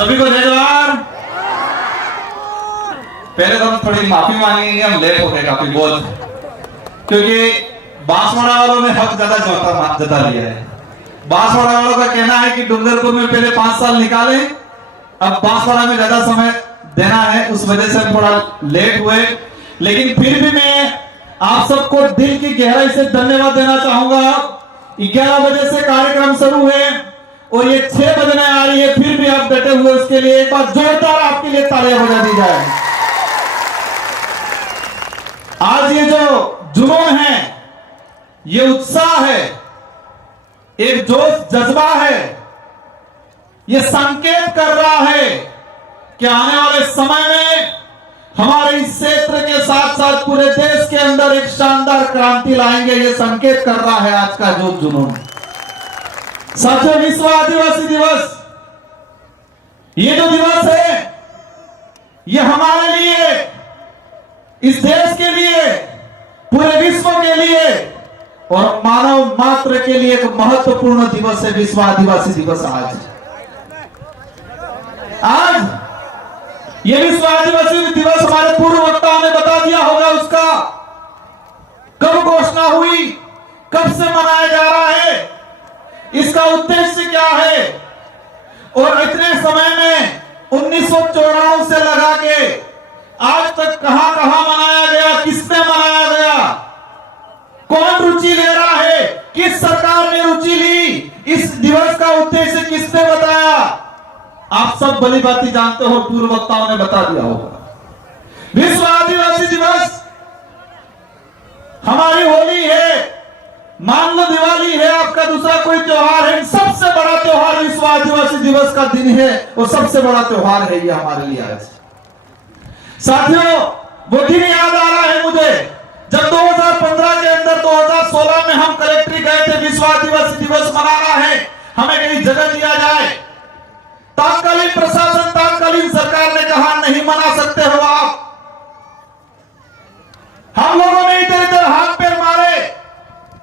सभी को जय जवाहर। पहले तो हम थोड़ी माफी मांगेंगे, हम लेट हो गए काफी बहुत, क्योंकि बांसवाड़ा वालों ने हक ज्यादा जता लिया है। बांसवाड़ा वालों का कहना है कि डूंगरपुर में पहले 5 साल निकाले, अब बांसवाड़ा में ज्यादा समय देना है, उस वजह से हम थोड़ा लेट हुए। लेकिन फिर भी मैं आप सबको दिल की गहराई से धन्यवाद देना चाहूंगा। 11 बजे से कार्यक्रम शुरू है और ये 6 बजने आ रही है, फिर भी आप डटे हुए, उसके लिए एक बार जोरदार आपके लिए तालियां बजा दी जाए। आज ये जो जुनून है, ये उत्साह है, एक जोश जज्बा है, ये संकेत कर रहा है कि आने वाले समय में हमारे इस क्षेत्र के साथ साथ पूरे देश के अंदर एक शानदार क्रांति लाएंगे। ये संकेत कर रहा है आज का जो जुनून। साथियों, विश्व आदिवासी दिवस, ये जो दिवस है, ये हमारे लिए, इस देश के लिए, पूरे विश्व के लिए और मानव मात्र के लिए एक महत्वपूर्ण दिवस है विश्व आदिवासी दिवस। आज ये विश्व आदिवासी दिवस हमारे पूर्व वक्ताओं ने बता दिया होगा उसका कब घोषणा हुई, कब से मनाया जा रहा है, इसका उद्देश्य क्या है और इतने समय में 1994 से लगा के आज तक कहां कहां मनाया गया, किसने मनाया गया, कौन रुचि ले रहा है, किस सरकार ने रुचि ली, इस दिवस का उद्देश्य किसने बताया, आप सब भली भांति जानते हो, पूर्व वक्ताओं ने बता दिया होगा। विश्व आदिवासी दिवस हमारी होली है, मान लो दिवाली है, आपका दूसरा कोई त्योहार है, सबसे बड़ा त्योहार विश्व आदिवासी दिवस का दिन है और सबसे बड़ा त्योहार है ये हमारे लिए आज। साथियों, वो दिन याद आ रहा है मुझे जब 2015 के अंदर 2016 में हम कलेक्ट्री गए थे, विश्व आदिवासी दिवस मनाना है, हमें कहीं जगह दिया जाए। तात्कालीन प्रशासन, तात्कालीन सरकार ने कहा नहीं मना सकते हो आप। हम लोगों ने इधर इधर हाथ पैर मारे,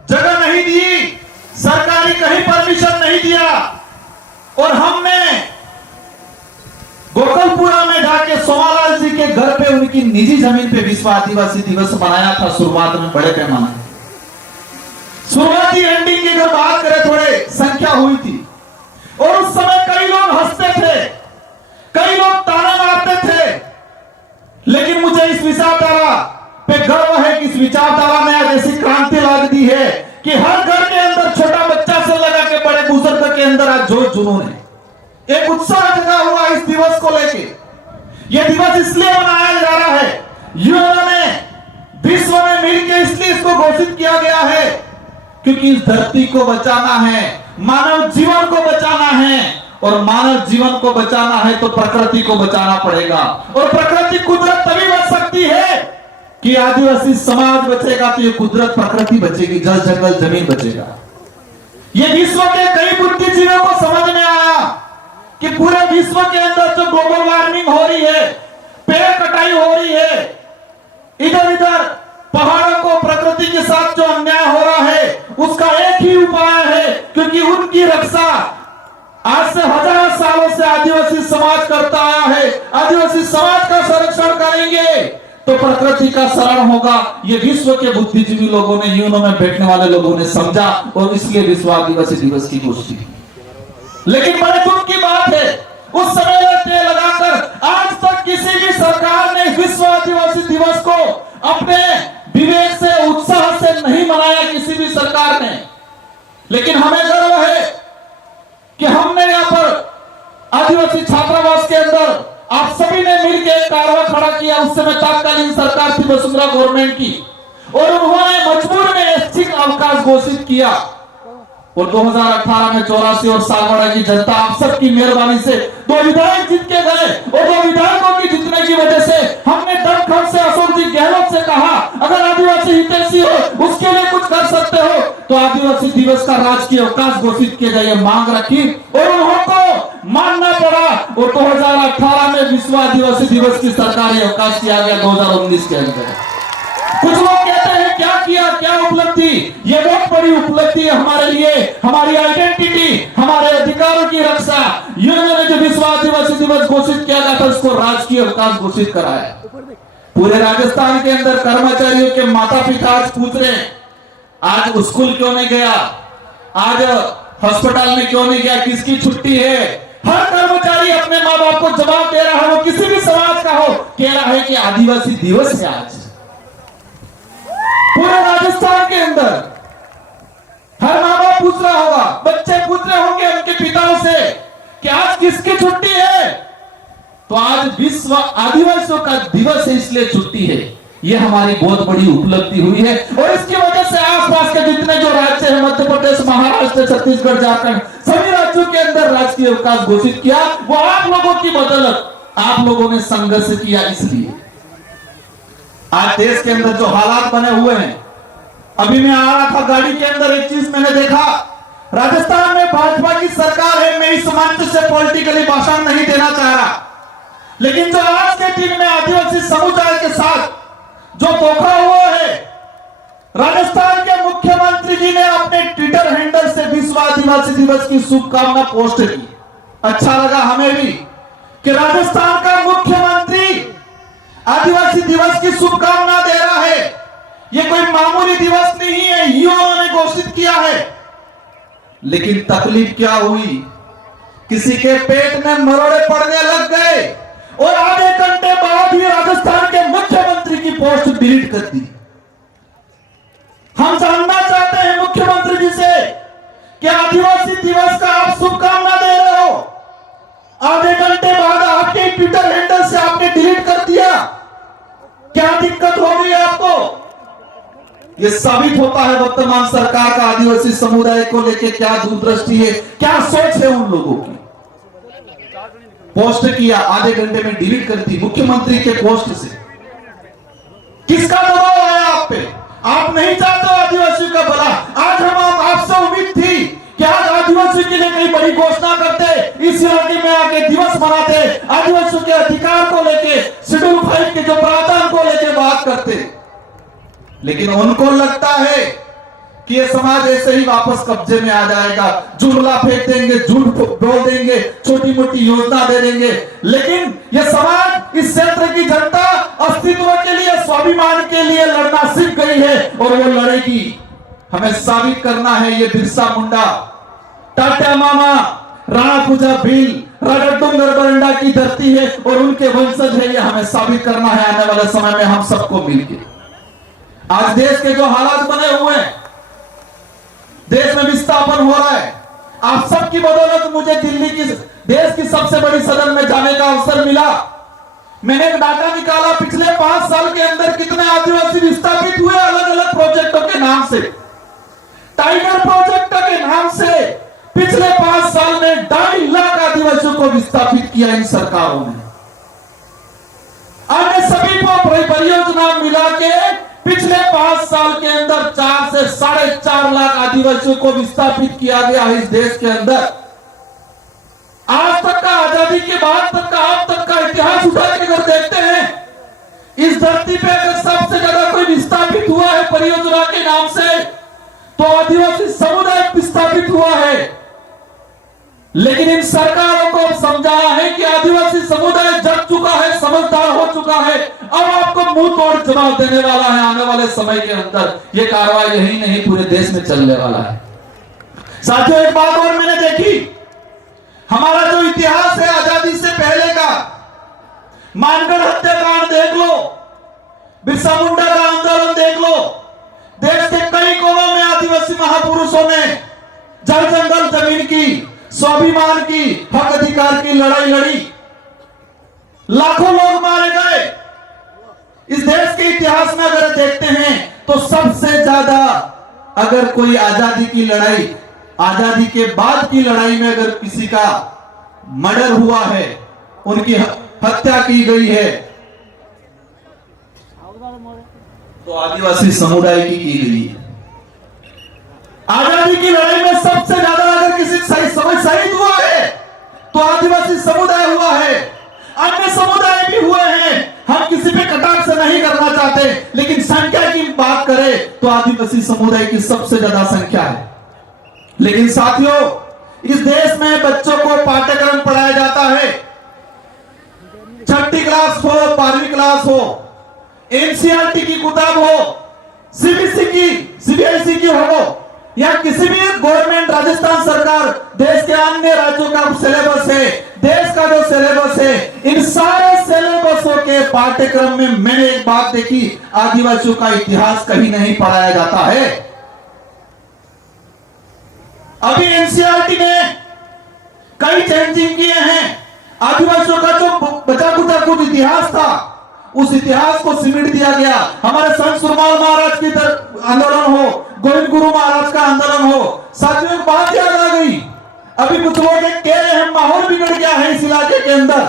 जगह नहीं दी, सरकारी कहीं परमिशन नहीं दिया और हमने गोकलपुरा में जाके सोमालाल जी के घर पे, उनकी निजी जमीन पे विश्व आदिवासी दिवस मनाया था शुरुआत में बड़े पैमाने। शुरुआती एंडिंग की अगर बात करें, थोड़े संख्या हुई थी और उस समय कई लोग हंसते थे, कई लोग ताने मारते थे, लेकिन मुझे इस विचारधारा पे गर्व है कि इस विचारधारा ने आज ऐसी क्रांति ला दी है कि हर घर के अंदर, छोटा बच्चा से लगा के बड़े बुजुर्ग के अंदर आज जोश जुनून है, एक उत्साह जगा हुआ इस दिवस को लेके। यह दिवस इसलिए मनाया जा रहा है, यूएन में, विश्व में मिलकर इसलिए इसको घोषित किया गया है क्योंकि इस धरती को बचाना है, मानव जीवन को बचाना है और मानव जीवन को बचाना है तो प्रकृति को बचाना पड़ेगा। और प्रकृति, कुदरत तभी बच सकती है कि आदिवासी समाज बचेगा तो ये कुदरत, प्रकृति बचेगी, जल जंगल जमीन बचेगा। ये विश्व के कई बुद्धिजीवियों को समझ में आया कि पूरे विश्व के अंदर जो ग्लोबल वार्मिंग हो रही है, पेड़ कटाई हो रही है, इधर इधर पहाड़ों को, प्रकृति के साथ जो अन्याय हो रहा है, उसका एक ही उपाय है, क्योंकि उनकी रक्षा आज से हजारों सालों से आदिवासी समाज करता आया है। आदिवासी समाज का संरक्षण करेंगे तो प्रकृति का शरण होगा। ये विश्व के बुद्धिजीवी लोगों ने, यूएन में बैठने वाले लोगों ने समझा और इसलिए विश्व आदिवासी दिवस की घोषणा की। लेकिन बड़े दुख की बात है, उस समय लगाकर आज तक किसी भी सरकार ने विश्व आदिवासी दिवस को अपने विवेक से, उत्साह से नहीं मनाया, किसी भी सरकार ने। लेकिन हमें गर्व है कि हमने यहाँ पर आदिवासी छात्रावास के अंदर आप सभी ने मिलकर एक कारवा खड़ा किया। उस समय तत्कालीन सरकार थी वसुंधरा गवर्नमेंट की और उन्होंने मजबूर में ऐच्छिक अवकाश घोषित किया और 2018 में 84 और सागवाड़ा की जनता आप सबकी मेहरबानी से 2 विधायक जीत के गए और 2 विधायकों की जीतने की वजह से हमने दमखम से अशोक जी गहलोत से कहा, अगर आदिवासी हितैषी हो, उसके लिए कुछ कर सकते हो तो आदिवासी दिवस का राजकीय अवकाश घोषित किया जाए, मांग रखी और उनको मानना पड़ा और 2018 में विश्व आदिवासी दिवस की सरकारी अवकाश किया गया 2019 के अंदर। कुछ लोग कहते हैं क्या किया, क्या उपलब्धि, ये बहुत बड़ी उपलब्धि है हमारे लिए, हमारी आइडेंटिटी, हमारे अधिकारों की रक्षा। यूनियन ने जो विश्व आदिवासी दिवस घोषित किया गया था उसको राजकीय अवकाश घोषित कराया। पूरे राजस्थान के अंदर कर्मचारियों के माता पिता आज पूछ रहे हैं, आज स्कूल क्यों नहीं गया, आज अस्पताल में क्यों नहीं गया, किसकी छुट्टी है। हर कर्मचारी अपने माँ बाप को जवाब दे रहा है, वो किसी भी समाज का हो, कह रहा है कि आदिवासी दिवस है आज। पूरे राजस्थान के अंदर हर माँ बाप पूछ रहा होगा, बच्चे पूछ रहे होंगे उनके पिताओं से कि आज किसकी छुट्टी है। तो आज विश्व आदिवासियों का दिवस है, इसलिए छुट्टी है। ये हमारी बहुत बड़ी उपलब्धि हुई है और इसकी वजह से आसपास के जितने जो राज्य है, मध्य प्रदेश, महाराष्ट्र, छत्तीसगढ़, झारखंड, सभी राज्यों के अंदर राजकीय अवकाश घोषित किया। वो आप लोगों की बदौलत, आप लोगों ने संघर्ष किया, इसलिए आज देश के अंदर जो हालात बने हुए हैं। अभी मैं आ रहा था गाड़ी के अंदर, एक चीज मैंने देखा, राजस्थान में भाजपा की सरकार है। मैं इस मंच से पॉलिटिकली भाषण नहीं देना चाह रहा, लेकिन जो आज के दिन में आदिवासी समुदाय के साथ जो धोखा हुआ है, राजस्थान के मुख्यमंत्री जी ने अपने ट्विटर हैंडल से विश्व आदिवासी दिवस की शुभकामना पोस्ट की। अच्छा लगा हमें भी कि राजस्थान का मुख्यमंत्री आदिवासी दिवस की शुभकामना दे रहा है। ये कोई मामूली दिवस नहीं है, युवाओं ने घोषित किया है। लेकिन तकलीफ क्या हुई, किसी के पेट में मरोड़े पड़ने लग गए और आधे घंटे बाद ही राजस्थान के मुख्यमंत्री की पोस्ट डिलीट कर दी। हम जानना चाहते हैं मुख्यमंत्री जी से कि आदिवासी दिवस का आप शुभकामना दे रहे हो, आधे घंटे बाद आपके ट्विटर हैंडल से आपने डिलीट कर दिया, क्या दिक्कत हो गई आपको। यह साबित होता है वर्तमान सरकार का आदिवासी समुदाय को लेकर क्या दूरदृष्टि है, क्या सोच है उन लोगों की। पोस्ट किया, आधे घंटे में डिलीट कर दी मुख्यमंत्री के पोस्ट से। किसका दबाव आया आप पे, आप नहीं चाहते आदिवासियों का भला। आज हम आपसे उम्मीद थी कि आज आदिवासी के लिए कई बड़ी घोषणा करते, इस इलाके में आके दिवस मनाते, आदिवासियों के अधिकार को लेके, शेड्यूल 5 के जो प्रावधान को लेके बात करते। लेकिन उनको लगता है कि ये समाज ऐसे ही वापस कब्जे में आ जाएगा, जुमला फेंक देंगे, झूठ बोल देंगे, छोटी मोटी योजना दे देंगे। लेकिन ये समाज, इस क्षेत्र की जनता अस्तित्व के लिए, स्वाभिमान के लिए लड़ना सीख गई है और वो लड़ेगी। हमें साबित करना है ये बिरसा मुंडा, टाटा मामा, राणा पूजा भील, रगड़डुंगर बरंडा की धरती है और उनके वंशज है। ये हमें साबित करना है आने वाले समय में हम सबको मिलकर। आज देश के जो हालात बने हुए हैं, देश में विस्थापन हो रहा है, आप सबकी बदौलत मुझे दिल्ली की, देश की सबसे बड़ी सदन में जाने का अवसर मिला। मैंने एक डाटा निकाला, पिछले 5 साल के अंदर कितने आदिवासी विस्थापित हुए अलग अलग प्रोजेक्टों के नाम से। टाइगर प्रोजेक्ट के नाम से पिछले 5 साल में 2.5 लाख आदिवासियों को विस्थापित किया इन सरकारों ने। अन्य सभी परियोजना मिला के पिछले 5 साल के अंदर 4 से 4.5 लाख आदिवासियों को विस्थापित किया गया है इस देश के अंदर। आज तक का, आजादी के बाद तक का, अब तक का इतिहास उठा के अगर देखते हैं, इस धरती पे अगर सबसे ज्यादा कोई विस्थापित हुआ है परियोजना के नाम से, तो आदिवासी समुदाय विस्थापित हुआ है। लेकिन इन सरकारों को समझाया है कि आदिवासी समुदाय जग चुका है, समझदार हो चुका है, अब आपको मुंह तोड़ जवाब देने वाला है आने वाले समय के अंदर। ये कार्रवाई यही नहीं पूरे देश में चलने वाला है। साथियों, एक बात और मैंने देखी, हमारा जो इतिहास है आजादी से पहले का, मानगढ़ हत्याकांड देख लो, बिरसा मुंडा का आंदोलन देख लो, देश के कई कोनों में आदिवासी महापुरुषों ने जल जंगल जमीन की, स्वाभिमान की, हक अधिकार की लड़ाई लड़ी, लाखों लोग मारे गए। इस देश के इतिहास में अगर देखते हैं तो सबसे ज्यादा अगर कोई आजादी की लड़ाई, आजादी के बाद की लड़ाई में अगर किसी का मर्डर हुआ है, उनकी हत्या की गई है, तो आदिवासी समुदाय की गई है। आजादी की लड़ाई में सबसे ज्यादा अगर किसी शहीद हुआ है तो आदिवासी समुदाय हुआ है। अन्य समुदाय भी हुए हैं, हम किसी पे कटाक्ष नहीं करना चाहते, लेकिन संख्या की बात करें तो आदिवासी समुदाय की सबसे ज्यादा संख्या है। लेकिन साथियों, इस देश में बच्चों को पाठ्यक्रम पढ़ाया जाता है, छठी क्लास हो, 12वीं क्लास हो, एनसीईआरटी की किताब हो, सीबीएसई की हो, या किसी भी गवर्नमेंट, राजस्थान सरकार, देश के अन्य राज्यों का सिलेबस है, देश का जो सिलेबस है, इन सारे सिलेबसों के पाठ्यक्रम में मैंने एक बात देखी, आदिवासियों का इतिहास कहीं नहीं पढ़ाया जाता है। अभी एनसीईआरटी ने कई चेंजिंग किए हैं। आदिवासियों का जो बचा कुचा कुछ इतिहास था, उस इतिहास को सिमट दिया गया। हमारे संत सुरमाल महाराज की आंदोलन हो, गोविंद गुरु महाराज का आंदोलन हो, साथियों एक बात याद आ गई। अभी कुछ लोग कह रहे हैं माहौल बिगड़ गया है इस इलाके के अंदर।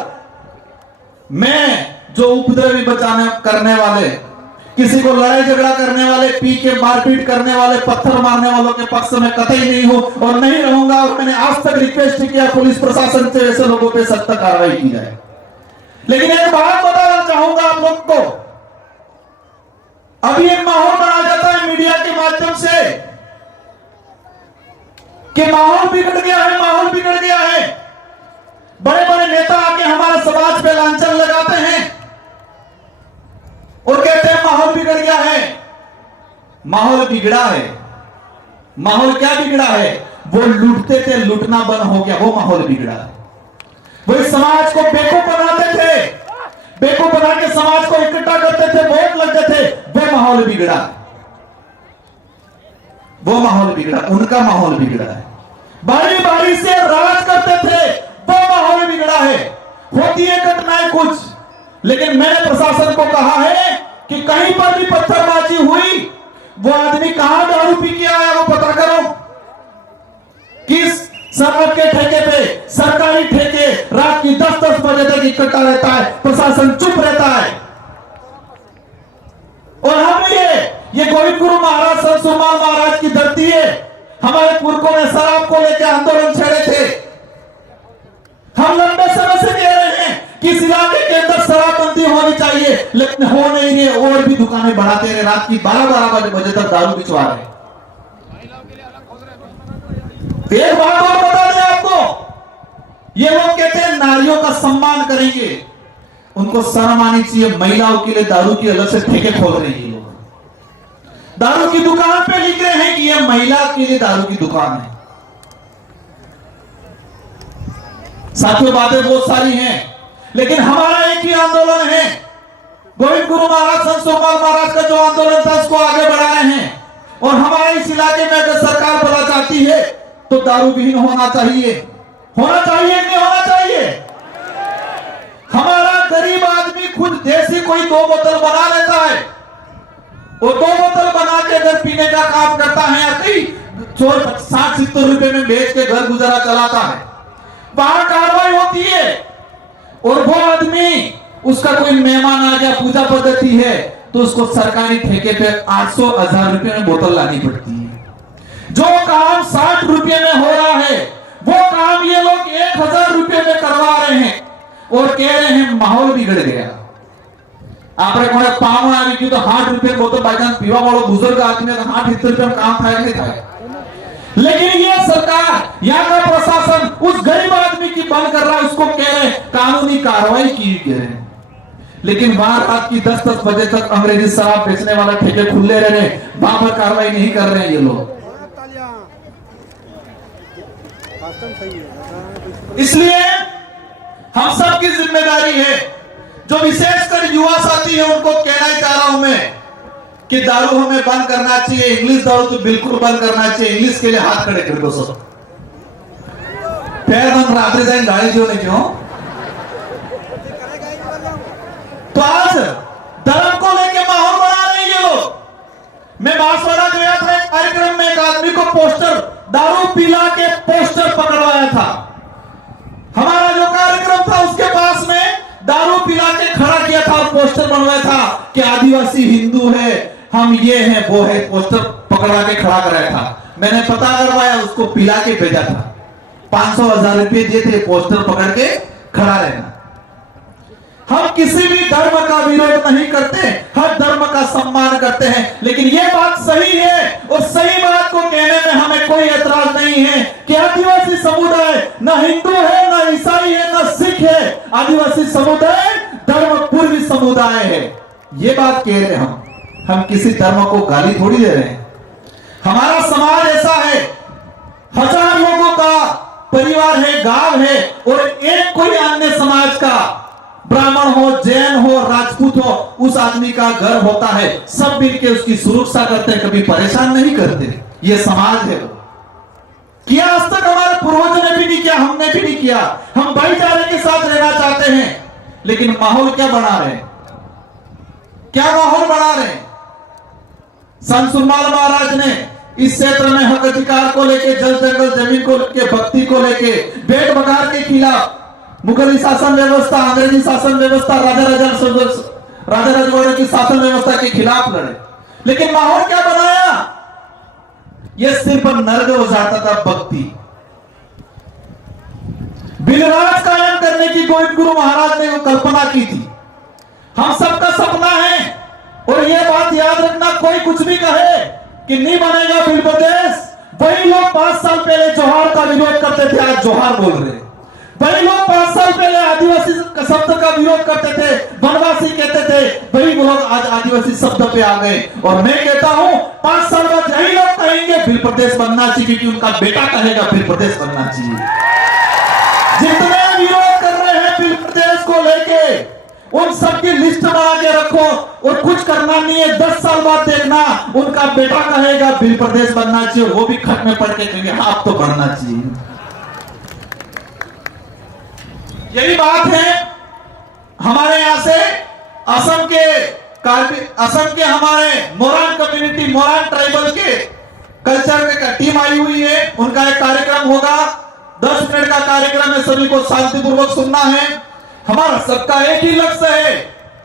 मैं जो उपद्रवी बचाने करने वाले, किसी को लड़ाई झगड़ा करने वाले, पी के मारपीट करने वाले, पत्थर मारने वालों के पक्ष में कतई नहीं हूं और नहीं रहूंगा। और मैंने आज तक रिक्वेस्ट किया पुलिस प्रशासन से ऐसे लोगों पे सख्त कार्रवाई की जाए। लेकिन एक बात बताना चाहूंगा आप लोग को, अभी एक माहौल बनाया जाता है मीडिया के माध्यम से कि माहौल बिगड़ गया है, माहौल बिगड़ गया है। बड़े बड़े नेता आके हमारे समाज पे लांछन लगाते हैं और कहते हैं माहौल बिगड़ गया है। माहौल बिगड़ा है। माहौल क्या बिगड़ा है? वो लूटते थे, लूटना बंद हो गया, वो माहौल बिगड़ा। वो इस समाज को बेवकूफ बनाते थे, बेवकूफ बना के समाज को इकट्ठा करते थे, वोट लगते थे, वो माहौल बिगड़ा। वो माहौल बिगड़ा, उनका माहौल बिगड़ा है। बारी बारी से राज करते थे, वो माहौल बिगड़ा है। होती है घटनाएं कुछ, लेकिन मैंने प्रशासन को कहा है कि कहीं पर भी पत्थरबाजी हुई, वो आदमी कहां दारू पी के आया वो पता करो। किस सरहद के ठेके पे, सरकारी ठेके, रात की 10-10 बजे तक इकट्ठा रहता है, प्रशासन चुप रहता है। और हम ये गोविंद गुरु महाराज, संत सुरमाल महाराज की धरती है। हमारे पुरखों ने शराब को लेकर आंदोलन छेड़े थे। हम लंबे समय से कह रहे हैं कि इस इलाके के अंदर शराबबंदी होनी चाहिए, लेकिन हो नहीं रही। और भी दुकानें बढ़ाते रहे, रात की 12-12 बजे तक दारू बिचवा रहे। एक बात और बता दें आपको, ये लोग कहते हैं नारियों का सम्मान करेंगे, उनको शर्म आनी चाहिए। महिलाओं के लिए दारू की अलग से ठेके खोल रहे हैं ये लोग। दारू की दुकान पे लिख रहे हैं कि ये महिला के लिए दारू की दुकान है। साथियों बातें बहुत सारी हैं, लेकिन हमारा एक ही आंदोलन है। गोविंद गुरु महाराज, संत सुरमाल महाराज का जो आंदोलन था उसको आगे बढ़ा रहे हैं। और हमारे इस इलाके में अगर सरकार भला चाहती है तो दारू विहीन होना चाहिए। होना चाहिए नहीं होना चाहिए? हमारा गरीब आदमी खुद देसी कोई 2 बोतल बना लेता है, वो 2 बोतल बना के अगर पीने का काम करता है, या कई 60-70 रुपए में बेच के घर गुजारा चलाता है, वहां कार्रवाई होती है। और वो आदमी, उसका कोई मेहमान आ गया, पूजा पद्धति है, तो उसको सरकारी ठेके पे 800-1000 रुपए में बोतल लानी पड़ती है। जो काम 60 रुपए में हो रहा है, वो काम ये लोग 1000 रुपए में करवा रहे हैं और कह रहे हैं माहौल बिगड़ गया। आपने कोई पाम आ गई तो 8 रुपए बोतल बाइचांस पीवा वालों बुजुर्ग आदमी तो 8 रुपए में काम था नहीं था। लेकिन ये सरकार, यहाँ का प्रशासन उस गरीब आदमी की बंद कर रहा है, उसको कह रहे कानूनी कार्रवाई की कह रहे हैं। लेकिन वहां रात की 10-10 बजे तक अंग्रेजी शराब बेचने वाला ठेके खुले रह रहे, वहां पर कार्रवाई नहीं कर रहे हैं ये लोग। इसलिए हम सबकी जिम्मेदारी है, जो विशेषकर युवा साथी है उनको कहना चाह रहा हूं मैं कि दारू हमें बंद करना चाहिए। इंग्लिश दारू तो बिल्कुल बंद करना चाहिए। इंग्लिश के लिए हाथ खड़े कर दो सब। पैर बंद रात्रि जाए गाड़ी जो नहीं क्यों। तो आज धर्म को लेके माहौल बना रहे हैं ये लोग। मैं बांसवाड़ा गया था, एक कार्यक्रम में एक आदमी को पोस्टर, दारू पिला के पोस्टर पकड़वाया था। हमारा जो कार्यक्रम था उसके पास में दारू पिला के खड़ा किया था और पोस्टर बनवाया था कि आदिवासी हिंदू है, हम ये हैं वो है, पोस्टर पकड़ा के खड़ा कराया था। मैंने पता करवाया, उसको पिला के भेजा था। 500-1000 रुपए दिए थे पोस्टर पकड़ के खड़ा रहना। हम किसी भी धर्म का विरोध नहीं करते, हर धर्म का सम्मान करते हैं। लेकिन यह बात सही है और सही बात को कहने में हमें कोई एतराज नहीं है कि आदिवासी समुदाय न हिंदू है, न ईसाई है, न सिख है। आदिवासी समुदाय धर्म पूर्वी समुदाय है। ये बात कह रहे हम किसी धर्म को गाली थोड़ी दे रहे हैं। हमारा समाज ऐसा है, 1000 लोगों का परिवार है, गांव है, और एक कोई अन्य समाज का, ब्राह्मण हो, जैन हो, राजपूत हो, उस आदमी का घर होता है। सब मिलकर उसकी सुरक्षा करते हैं, कभी परेशान नहीं करते। ये समाज है। किया आज तक हमारे पूर्वजों ने भी नहीं किया, हमने भी नहीं किया। हम भाईचारे के साथ रहना चाहते हैं, लेकिन माहौल क्या बना रहे हैं? क्या माहौल बना रहे हैं? संत सुरमाल महाराज ने इस क्षेत्र में हक अधिकार को लेके, जल जंगल जमीन को लेके, भक्ति को लेके, भेड़ बकार के खिलाफ, मुगली शासन व्यवस्था, अंग्रेजी शासन व्यवस्था, राजा रजवाड़ों की शासन व्यवस्था के खिलाफ लड़े। लेकिन माहौल क्या बनाया? यह सिर्फ नर्क उजाड़ता था भक्ति। बिलराज कायम करने की गोविंद गुरु महाराज ने वो कल्पना की थी। हम सबका सपना है, और यह बात याद रखना, कोई कुछ भी कहे कि नहीं बनेगा बिल प्रदेश, वही लोग 5 साल पहले जोहार का विरोध करते थे, आज जोहार बोल रहे। वही लोग 5 साल पहले आदिवासी शब्द का विरोध करते थे, वनवासी कहते थे, वही लोग आज आदिवासी शब्द पे आ गए। और मैं कहता हूं 5 साल बाद यही लोग कहेंगे बिल प्रदेश बनना चाहिए, क्योंकि उनका बेटा कहेगा बिल प्रदेश बनना चाहिए। जितने विरोध कर रहे हैं बिल प्रदेश को लेके, उन सबकी लिस्ट बना के रखो, और कुछ करना नहीं है। 10 साल बाद देखना उनका बेटा कहेगा बिल प्रदेश बनना चाहिए, वो भी खत में पढ़ के कहेंगे हाँ अब तो बनना चाहिए। यही बात है। हमारे यहां से असम के हमारे मोरान कम्युनिटी, मोरान ट्राइबल के कल्चर का टीम आई हुई है। उनका एक कार्यक्रम होगा, 10 मिनट का कार्यक्रम है, सभी को शांतिपूर्वक सुनना है। हमारा सबका एक ही लक्ष्य है।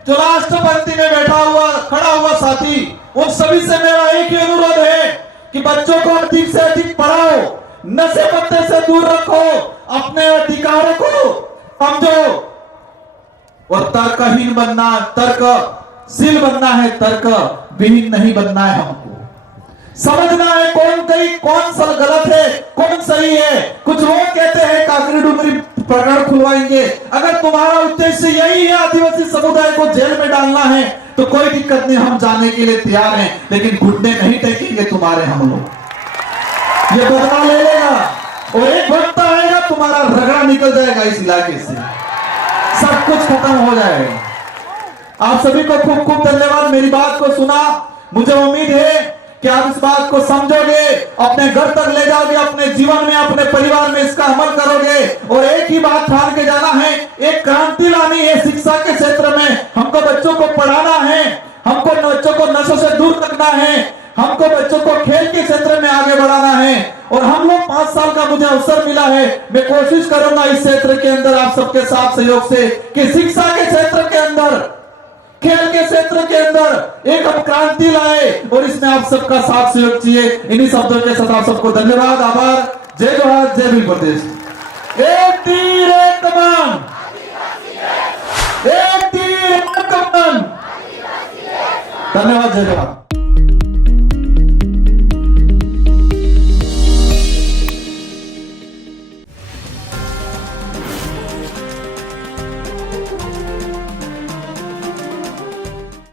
जो लास्ट पंक्ति में खड़ा हुआ साथी, उन सभी से मेरा एक ही अनुरोध है कि बच्चों को अधिक से अधिक पढ़ाओ, नशे पत्ते से दूर रखो, अपने अधिकारों को समझो, और तर्कहीन बनना, तर्कशील बनना है, तर्क विहीन नहीं बनना है। हमको समझना है कौन सा गलत है, कौन सही है। कुछ लोग कहते हैं काकरी डुमरी प्रकरण खुलवाएंगे। अगर तुम्हारा उद्देश्य यही है आदिवासी समुदाय को जेल में डालना है, तो कोई दिक्कत नहीं, हम जाने के लिए तैयार हैं, लेकिन घुटने नहीं टेकेंगे तुम्हारे। हम लोग ये बदला ले लेगा, और एक वक्त आएगा तुम्हारा रगड़ा निकल जाएगा इस इलाके से, सब कुछ खत्म हो जाएगा। आप सभी को खूब खूब धन्यवाद। मेरी बात को सुना, मुझे उम्मीद है कि आप इस बात को समझोगे, अपने घर तक ले जाओगे, अपने जीवन में, अपने परिवार में इसका अमल करोगे। और एक ही बात ठान के जाना है, एक क्रांति लानी है शिक्षा के क्षेत्र में। हमको बच्चों को पढ़ाना है, हमको बच्चों को नशों से दूर रखना है, हमको बच्चों को खेल के क्षेत्र में आगे बढ़ाना है। और हम लोग 5 साल का मुझे अवसर मिला है, मैं कोशिश करूंगा इस क्षेत्र के अंदर आप सबके साथ सहयोग से कि शिक्षा के क्षेत्र के अंदर, खेल के क्षेत्र के अंदर एक हम क्रांति लाए, और इसमें आप सबका साथ सहयोग चाहिए। इन्हीं शब्दों के साथ आप सबको धन्यवाद, आभार। जय जोहार, जय भील प्रदेश। एक तीर एक कमान, एक तीर एक कमान। धन्यवाद, जय जोहार।